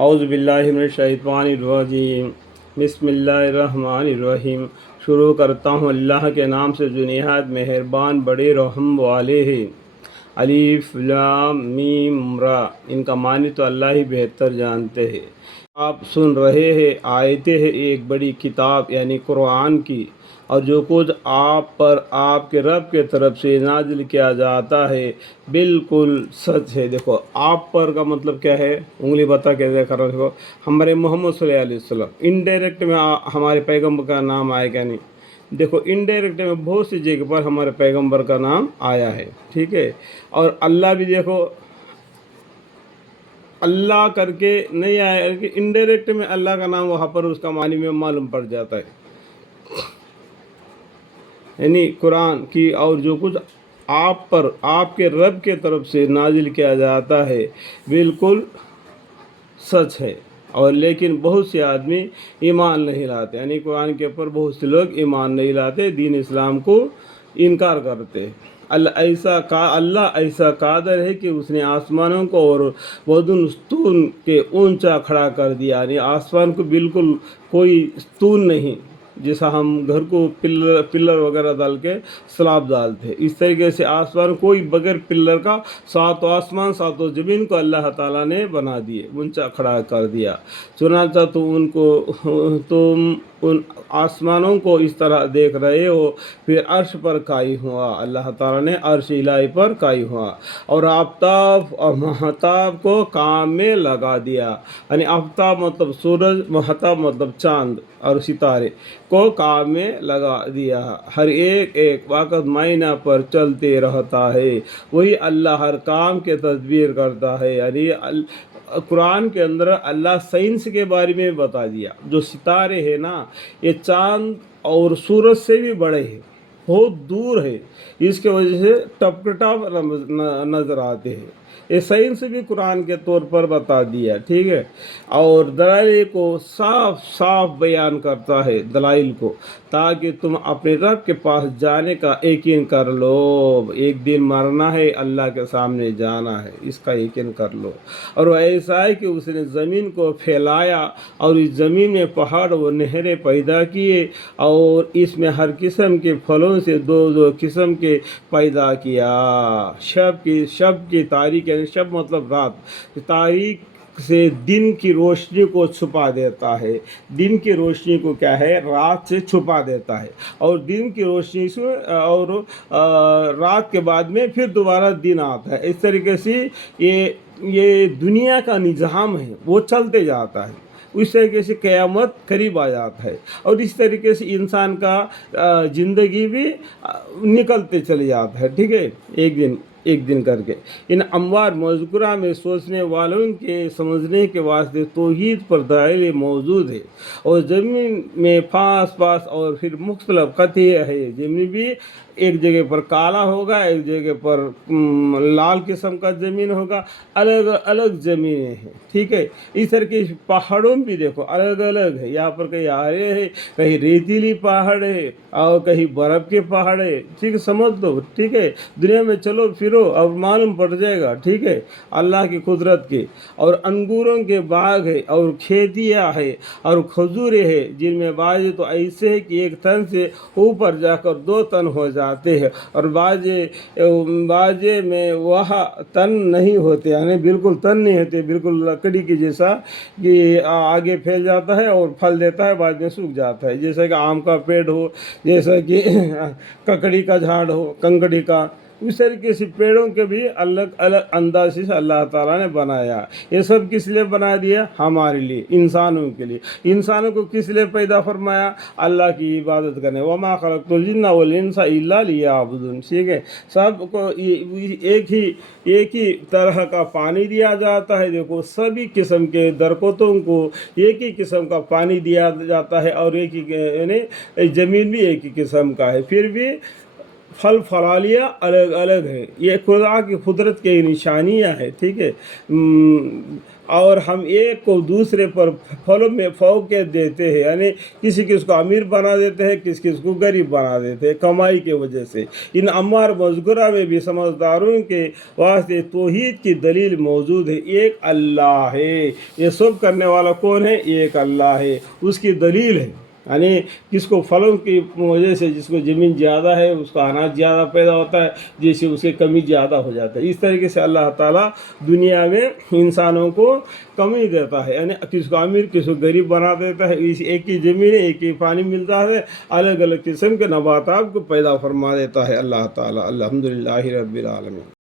اعوذ باللہ من الشیطان الرجیم بسم اللہ الرحمن الرحیم۔ شروع کرتا ہوں اللہ کے نام سے جو نہایت مہربان بڑے رحم والے ہیں۔ الف لام میم را، ان کا معنی تو اللہ ہی بہتر جانتے ہیں۔ آپ سن رہے ہیں آیتیں ہیں ایک بڑی کتاب یعنی قرآن کی، اور جو کچھ آپ پر آپ کے رب کے طرف سے نازل کیا جاتا ہے بالکل سچ ہے۔ دیکھو آپ پر کا مطلب کیا ہے، انگلی بتا کے دیکھ رہا ہو، ہمارے محمد صلی اللہ علیہ وسلم انڈائریکٹ میں ہمارے پیغمبر کا نام آئے گا نہیں۔ دیکھو انڈائریکٹ میں بہت سی جگہ پر ہمارے پیغمبر کا نام آیا ہے، ٹھیک ہے۔ اور اللہ بھی دیکھو اللہ کر کے نہیں آیا کہ انڈائریکٹ میں اللہ کا نام وہاں پر اس کا معنی میں معلوم پڑ جاتا ہے، یعنی قرآن کی۔ اور جو کچھ آپ پر آپ کے رب کے طرف سے نازل کیا جاتا ہے بالکل سچ ہے، اور لیکن بہت سے آدمی ایمان نہیں لاتے، یعنی قرآن کے اوپر بہت سے لوگ ایمان نہیں لاتے، دین اسلام کو انکار کرتے۔ اللہ ایسا قادر ہے کہ اس نے آسمانوں کو اور بدون ستون کے اونچا کھڑا کر دیا، یعنی آسمان کو بالکل کوئی ستون نہیں، جیسا ہم گھر کو پلر وغیرہ ڈال کے سلاب ڈالتے ہیں، اس طریقے سے آسمان کوئی بغیر پلر کا ساتوں آسمان ساتوں زمین کو اللہ تعالیٰ نے بنا دیے، اونچا کھڑا کر دیا۔ چنانچہ تم ان آسمانوں کو اس طرح دیکھ رہے ہو، پھر عرش پر قائم ہوا، اللہ تعالیٰ نے عرش الہی پر قائم ہوا، اور آفتاب اور مہتاب کو کام میں لگا دیا، یعنی آفتاب مطلب سورج، مہتاب مطلب چاند اور ستارے کو کام میں لگا دیا، ہر ایک وقت معنی پر چلتے رہتا ہے، وہی اللہ ہر کام کے تدبیر کرتا ہے۔ یعنی قرآن کے اندر اللہ سائنس کے بارے میں بتا دیا، جو ستارے ہیں نا یہ چاند اور سورج سے بھی بڑے ہیں، بہت دور ہے، اس کے وجہ سے ٹپ ٹپ نظر آتے ہیں، یہ سائنس بھی قرآن کے طور پر بتا دیا، ٹھیک ہے۔ اور دلائل کو صاف صاف بیان کرتا ہے، دلائل کو، تاکہ تم اپنے رب کے پاس جانے کا یقین کر لو، ایک دن مرنا ہے، اللہ کے سامنے جانا ہے، اس کا یقین کر لو۔ اور وہ ایسا ہے کہ اس نے زمین کو پھیلایا، اور اس زمین میں پہاڑ و نہریں پیدا کیے، اور اس میں ہر قسم کے پھلوں سے دو قسم کے پیدا کیا۔ شب کی تاریک، یعنی شب مطلب رات، تاریک سے دن کی روشنی کو چھپا دیتا ہے، دن کی روشنی کو کیا ہے، رات سے چھپا دیتا ہے، اور دن کی روشنی سے اور رات کے بعد میں پھر دوبارہ دن آتا ہے۔ اس طریقے سے یہ دنیا کا نظام ہے، وہ چلتے جاتا ہے، اس طریقے سے قیامت قریب آ جاتا ہے، اور اس طریقے سے انسان کا زندگی بھی نکلتے چلے جاتا ہے، ٹھیک ہے، ایک دن کر کے۔ ان اموار مذکورہ میں سوچنے والوں کے سمجھنے کے واسطے توحید پر دلائل موجود ہے، اور زمین میں پاس اور پھر مختلف قطعے ہے، زمین بھی ایک جگہ پر کالا ہوگا، ایک جگہ پر لال قسم کا زمین ہوگا، الگ الگ زمینیں ہیں، ٹھیک ہے۔ اس طرح کے پہاڑوں بھی دیکھو الگ الگ ہے، یہاں پر کہیں آرے ہے، کہیں ریتیلی پہاڑ ہے، اور کہیں برف کے پہاڑ ہے، ٹھیک ہے، سمجھ لو، ٹھیک ہے۔ دنیا میں چلو پھرو اور معلوم پڑ جائے گا، ٹھیک ہے، اللہ کی قدرت کے۔ اور انگوروں کے باغ ہے، اور کھیتیاں ہے، اور کھجوریں ہے، جن میں بعض تو ایسے ہے کہ ایک تن سے اوپر جا کر 2 تن ہو جاتے ہیں، اور بعض میں وہ تن نہیں ہوتے، یعنی بالکل تن نہیں ہوتے، بالکل لکڑی کی جیسا کہ آگے پھیل جاتا ہے اور پھل دیتا ہے، بعد میں سوکھ جاتا ہے، جیسا کہ آم کا پیڑ ہو، جیسا کہ ککڑی کا جھاڑ ہو، کنکڑی کا، اس طریقے سے پیڑوں کے بھی الگ الگ انداز سے اللہ تعالیٰ نے بنایا۔ یہ سب کس لیے بنا دیا؟ ہمارے لیے، انسانوں کے لیے۔ انسانوں کو کس لیے پیدا فرمایا؟ اللہ کی عبادت کرنے۔ وما خلقت الجن والانس الا لیعبدون، ٹھیک ہے۔ سب کو ایک ہی طرح کا پانی دیا جاتا ہے، دیکھو سبھی قسم کے درختوں کو ایک ہی قسم کا پانی دیا جاتا ہے، اور ایک ہی یعنی زمین بھی ایک ہی قسم کا ہے، پھر بھی پھل پھلالیاں الگ الگ ہیں، یہ خدا کی قدرت کی نشانیاں ہیں، ٹھیک ہے۔ اور ہم ایک کو دوسرے پر پھلوں میں فوقیت دیتے ہیں، یعنی کسی کو امیر بنا دیتے ہیں، کسی کو غریب بنا دیتے ہیں کمائی کی وجہ سے۔ ان امار مذکورہ میں بھی سمجھداروں کے واسطے توحید کی دلیل موجود ہے، ایک اللہ ہے، یہ سب کرنے والا کون ہے؟ ایک اللہ ہے، اس کی دلیل ہے۔ یعنی کس کو پھلوں کی وجہ سے، جس کو زمین زیادہ ہے اس کا اناج زیادہ پیدا ہوتا ہے، جیسے اس کی کمی زیادہ ہو جاتا ہے، اس طریقے سے اللہ تعالیٰ دنیا میں انسانوں کو کمی دیتا ہے، یعنی کس کو امیر کس کو غریب بنا دیتا ہے، ایک ہی زمین ہے، ایک ہی پانی ملتا ہے، الگ الگ قسم کے نباتات کو پیدا فرما دیتا ہے اللہ تعالیٰ۔ الحمدللہ رب العالمین۔